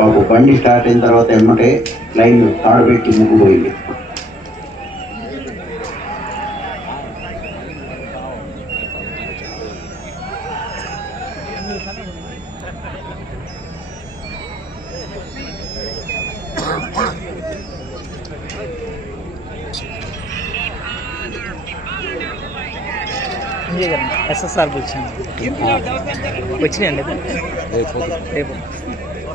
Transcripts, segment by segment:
బాబు బండి స్టార్ట్ అయిన తర్వాత ఎమ్మటే లైన్ తాడబెట్టి ముగ్గుపోయింది ఇంజే గారు ఎస్ఎస్ఆర్ వచ్చింది వచ్చినాయండి రేపు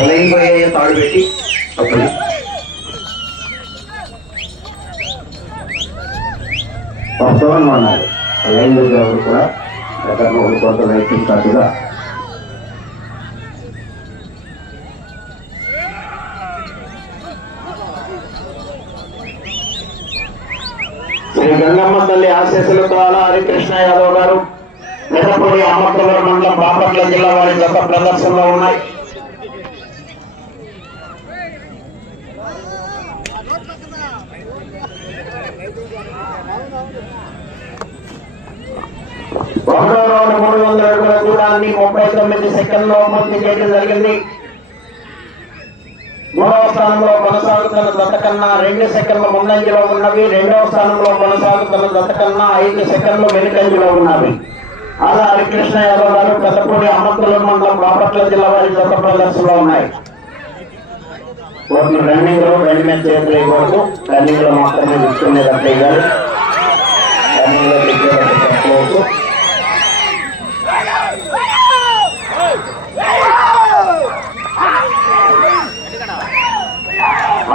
లైన్ పోయే తాడబెట్టి అప్పుడు అన్నారు. లైన్ దగ్గర కూడా గతంలో కొంత కాదుగా శ్రీ గంగమ్మ తల్లి ఆశీస్సులతో అలా హరికృష్ణ యాదవ్ గారు మెదపూడి అమ్మకవరం మండలం బాపట్ల జిల్లా వారి యొక్క ప్రదర్శనలో ఉన్నాయి. ఒకటో రౌండ్ మూడు వందల అడుగుల దూరాన్ని ముప్పై తొమ్మిది సెకండ్లో పూర్తి చేయడం జరిగింది. మూడవ స్థానంలో కొనసాగుతున్న దత్త కన్నా రెండు సెకండ్ల ముందంజలో ఉన్నవి. రెండవ స్థానంలో కొనసాగుతున్న దత్త కన్నా ఐదు సెకండ్లు వెనుకంజలో ఉన్నవి. అలా హరికృష్ణ యాదవ్ గారు పెద్దపూడి అమ్మకుల మండలం బాపట్ల జిల్లా వారి గత ప్రదర్శనలో ఉన్నాయి. కొన్ని రన్నింగ్లో రెండు మీద చేతులు వేయకూడదు. రన్నింగ్లో మాత్రమే తీసుకునేటట్టు వేయాలి. రన్నింగ్లో తిరిగేటట్టు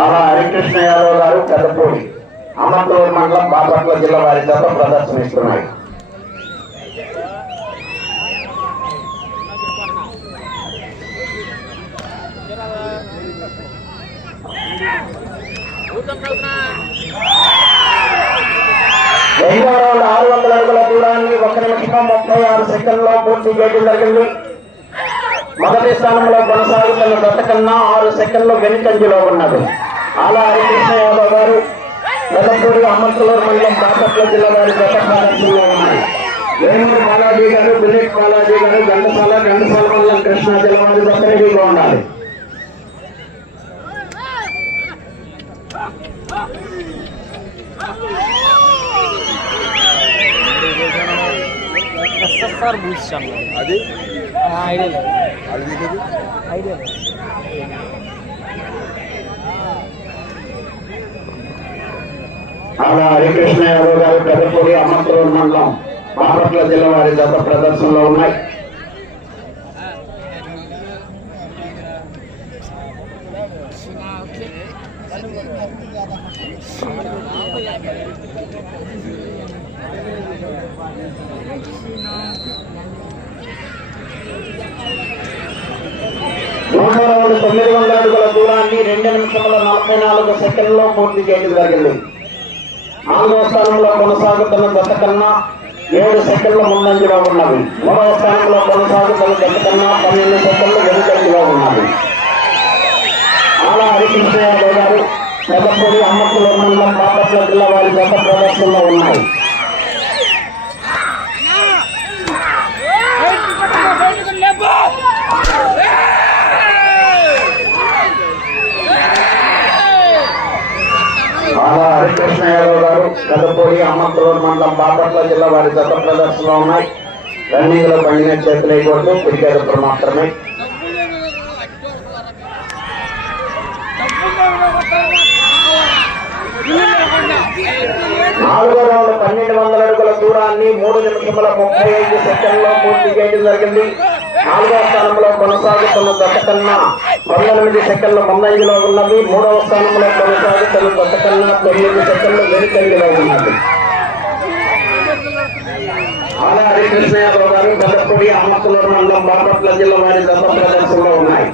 అలా హరికృష్ణ యాదవ్ గారు పెద్దపూడి అమర్తూరు మండలం బాపట్ల జిల్లా వారి గత ప్రదర్శనిస్తున్నాయి రౌండ్ ఆరు వందల అడుగుల దూరాన్ని ఒక నిమిషం ముప్పై ఆరు సెకండ్లో పూర్తి చేయడం జరిగింది. మొదటి స్థానంలో కొనసాగుతున్న గతకన్నా ఆరు సెకండ్లు వెనుకంజలో ఉన్నది. అలా హరికృష్ణ యాదవ్ గారు పెద్దపూడి అమర్తలూరు మండలం బాపట్ల జిల్లా వారి గత వేమూరు బాలాజీ గారు బుల్లెట్ బాలాజీ గారు ఘంటసాల ఘంటసాల మండలం కృష్ణా జిల్లా వారి ప్రతినిధిగా ఉండాలి బూత్ ఛానల్ అది? ఐడియా లేదు. అది ఐడియా లేదు. అలా హరికృష్ణ యాదవ్ గారు పెద్దపూడి అమ్మకలూరు మండలం బాపట్ల జిల్లా వారి గత ప్రదర్శనలో ఉన్నాయి. నూట రౌండ్ తొమ్మిది వందల అడుగుల దూరాన్ని రెండు నిమిషముల నలభై నాలుగు సెకండ్లో పూర్తి చేయడం జరిగింది. నాలుగవ స్థానంలో కొనసాగుతున్న గత కన్నా ఏడు సెకండ్ల ముందంజలో ఉన్నవి. మూడవ స్థానంలో కొనసాగుతున్న గత కన్నా పన్నెండు సెకండ్లు వెనుక ఉన్నవి ఆలా హరికృష్ణ యాదవ్ గారు పెద్దపూడి అమ్మకుల మండలం బాపట్ల జిల్లా వారి గత ప్రదర్శనలో ఉన్నాయి ఆలా హరికృష్ణ యాదవ్ గారు పెద్దపూడి అమ్మకులూరు మండలం బాపట్ల జిల్లా వారి గత ప్రదర్శనలో ఉన్నాయి. రన్నింగ్ పండిన చేతులు వేయకూడదు క్రికెట్ మాత్రమే. నాలుగో రౌండ్ పన్నెండు వందల అడుగుల దూరాన్ని మూడు నిమిషముల ముప్పై ఐదు సెకండ్లో పూర్తి చేయడం జరిగింది. నాలుగో స్థానంలో కొనసాగుతున్న దశ కన్నా పంతొమ్మిది సెకండ్ల ముందంజలో ఉన్నది మూడవ స్థానంలో కొనసాగుతున్న దశ కన్నా తొమ్మిది సెకండ్లు వెనుకంజలో ఉన్నది అలా హరికృష్ణ యాదవ్ గారు పెద్దపూడి అమ్మకులూరు మండలం బాపట్ల జిల్లా వారి దత్త ప్రదర్శనలో ఉన్నాయి.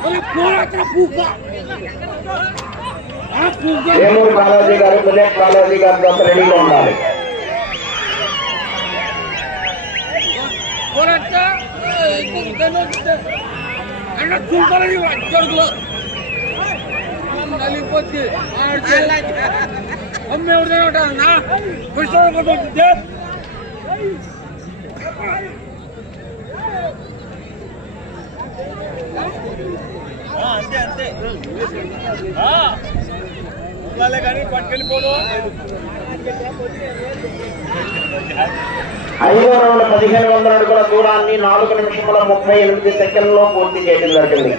వేమూరి బాలాజీ గారు బుల్లెట్ బాలాజీ గారి దత్త రెడీగా ఉండాలి. అమ్మే అంతే అంతే. ఉండాలి కానీ పట్టుకెళ్ళిపోను. ఐదో రౌండ్ పదిహేను వందల అడుగుల దూరాన్ని నాలుగు నిమిషముల ముప్పై ఎనిమిది సెకండ్లో పూర్తి చేయడం జరిగింది.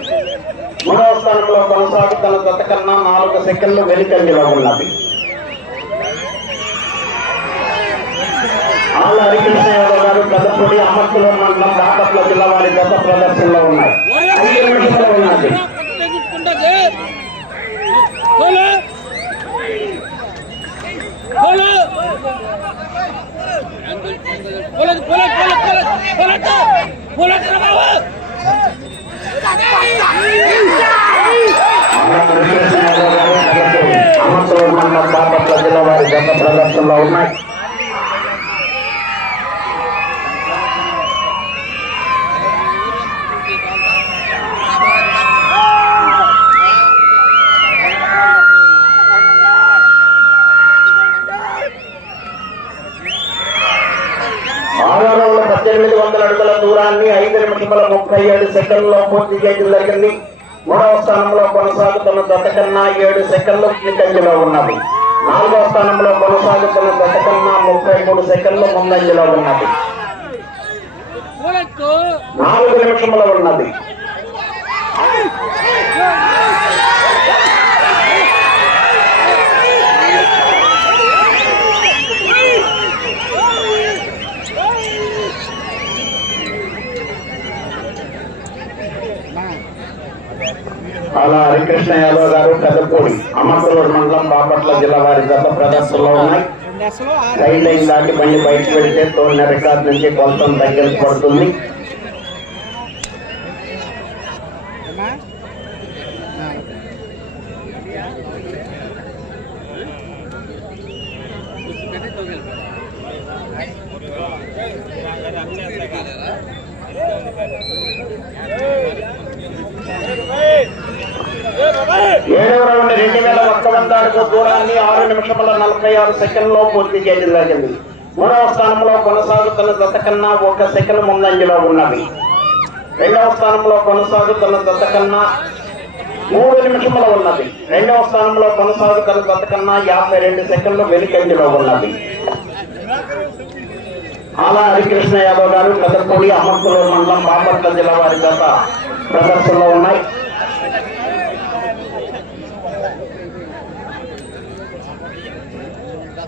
మూడవ స్థానంలో కొనసాగుతున్న గత కన్నా నాలుగు సెకండ్లు వెనుకంజలో ఉన్నది. ఆళ్ళ హరికృష్ణ యాదవ్ గారు పెద్దపూడి అమ్మకులూరు మండలం బాపట్ల జిల్లా వారి గత ప్రదర్శనలో ఉన్నాయి ఐదు నిమిషంలో ఉన్నది ఆళ్ళ హరికృష్ణ యాదవ్ గారు పెద్దపూడి అమ్మకులూరు మండలం బాపట్ల జిల్లా వారి దశ ఉన్నాయి ఆరో పద్దెనిమిది వందల అడుగుల దూరాన్ని ఐదు నిమిషముల ముప్పై ఏడు సెకండ్లో పూర్తి చేయడం జరిగింది మూడవ స్థానంలో కొనసాగుతున్న దశ కన్నా ఏడు సెకండ్లు ముందంజలో ఉన్నది. నాలుగవ స్థానంలో కొనసాగుతున్న దశ కన్నా ముప్పై మూడు సెకండ్లు ముందంజలో ఉన్నది. నాలుగు నిమిషముల ఉన్నది. అలా హరికృష్ణ యాదవ్ గారు పెద్దపూడి అమ్మకూరు మండలం బాపట్ల జిల్లా వారి గత ప్రదర్శనలో ఉన్నాయి. సైడ్ లైన్ దాటి బండి బయటకు వెళ్తే తోలిన రికార్డు నుంచి కొలతం దగ్గర పడుతుంది ఏడవ రౌండ్ రెండు వేల ఒక్క వంద అడుగు ఆరు నిమిషముల నలభై ఆరు సెకండ్లో పూర్తి చేయడం జరిగింది. మూడవ స్థానంలో కొనసాగుతున్న దశ కన్నా ఒక సెకండ్ ముందంజలో ఉన్నవి రెండవ స్థానంలో కొనసాగుతున్న దశ కన్నా మూడు నిమిషముల ఉన్నది. రెండవ స్థానంలో కొనసాగుతున్న దశ కన్నా యాభై రెండు సెకండ్లు వెనుకంజలో ఉన్నది. ఆలా హరికృష్ణ యాదవ్ గారు పెద్దపూడి అమ్మకూరు మండలం బాపట్ల జిల్లా వారి గత ప్రదర్శనలో ఉన్నాయి.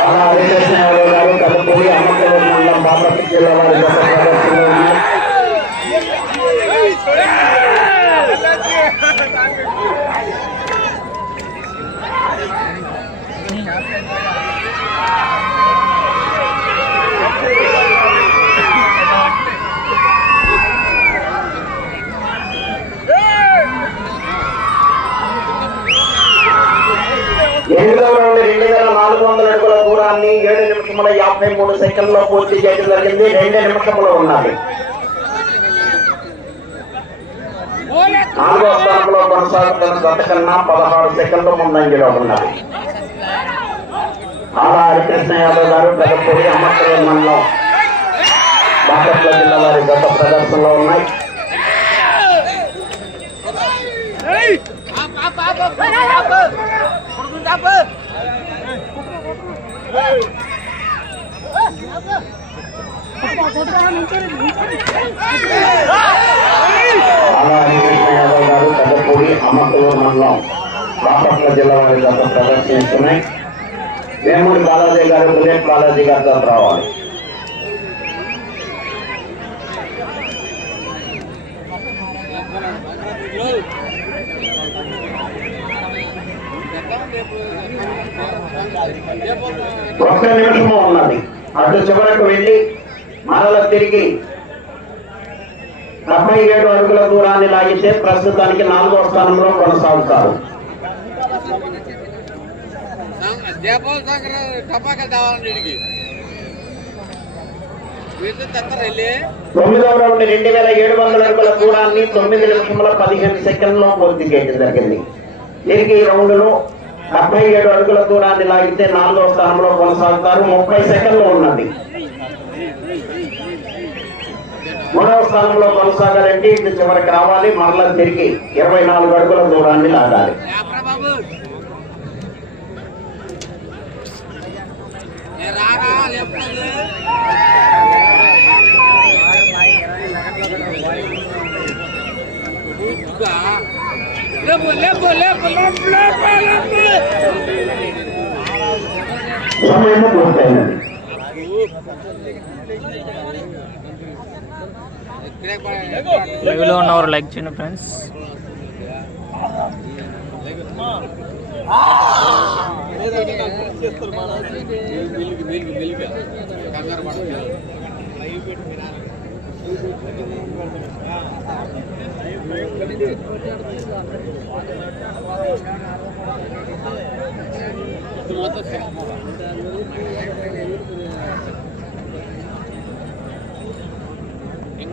అలా హరికృష్ణ యాదవ్ గారు పెద్దపూడి అమ్మకూరు మండలం బాపట్ల జిల్లా వారి గత ప్రదర్శనలో ఉన్నాయి ఎనిమిదవ రౌండ్ రెండు వేల నాలుగు వందల అడుగుల దూరాన్ని ఏడు నిమిషముల మూడు సెకండ్లో పూర్తి చేయడం జరిగింది. రెండే నిమిషంలో ఉన్నది నాలుగో స్థానంలో కొనసాగుతున్న గత కన్నా పదహారు సెకండ్లు ముందంజలో ఉన్నది ఆలా హరికృష్ణ యాదవ్ గారు పెద్దపూడి అమ్మకూరు మండలం బాపట్ల జిల్లా వారి గత ప్రదర్శనలో ఉన్నాయి. Hey! హరికృష్ణ మండలం బాపట్ల జిల్లా వారి గత ప్రదర్శనిస్తున్నాయి వేమూరి బాలాజీ గారు ఉదయం బాలాజీ గారితో రావాలి ఒక్క నిమిషము ఉన్నది. అటు చివరకు వెళ్ళి మరల తిరిగి డెబ్బై ఏడు అడుగుల దూరాన్ని లాగితే ప్రస్తుతానికి నాలుగో స్థానంలో కొనసాగుతారు. తొమ్మిదవ రౌండ్ రెండు వేల ఏడు వందల అడుగుల దూరాన్ని తొమ్మిది నిమిషముల పదిహేను సెకండ్లో పూర్తి చేయడం జరిగింది. తిరిగి ఈ రౌండ్లో డెబ్బై ఏడు అడుగుల దూరాన్ని లాగితే నాలుగో స్థానంలో కొనసాగుతారు. ముప్పై సెకండ్లు ఉన్నది మూడవ స్థానంలో కొనసాగాలంటే ఇటు చివరికి రావాలి. మరలా తిరిగి ఇరవై నాలుగు అడుగుల దూరాన్ని లాగాలి. లేపరా పూర్తయినది లైవ్లో ఉన్నవారు లైక్ చేయండి ఫ్రెండ్స్. మొత్తం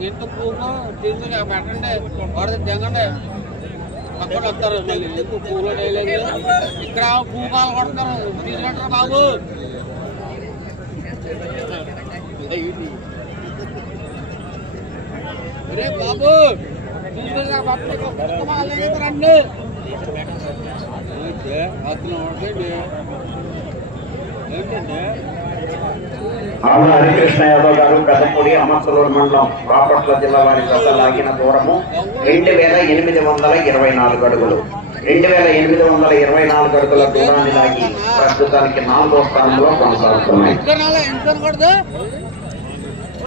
పడదు ఇంకెంత పూలు తీసుకుని పెట్టండి వరద తెగండి. అక్కడ వస్తారు మళ్ళీ. ఎందుకు పూలు వేయలేదు ఇక్కడ పువ్వు పాలు కొడతారు. తీసుకుంటారు బాబు? రే బాబు తీసుకుని రండి అతను ఏంటండి ఆమె హరికృష్ణ యాదవ్ గారు పెద్దపూడి అమర్తలూరు మండలం రాపట్ల జిల్లా వారి జత లాగిన దూరము రెండు వేల ఎనిమిది వందల ఇరవై నాలుగు అడుగులు. రెండు వేల ఎనిమిది వందల ఇరవై నాలుగు అడుగుల దూరాన్ని లాగి ప్రస్తుతానికి నాలుగో స్థానంలో కొనసాగుతున్నాయి.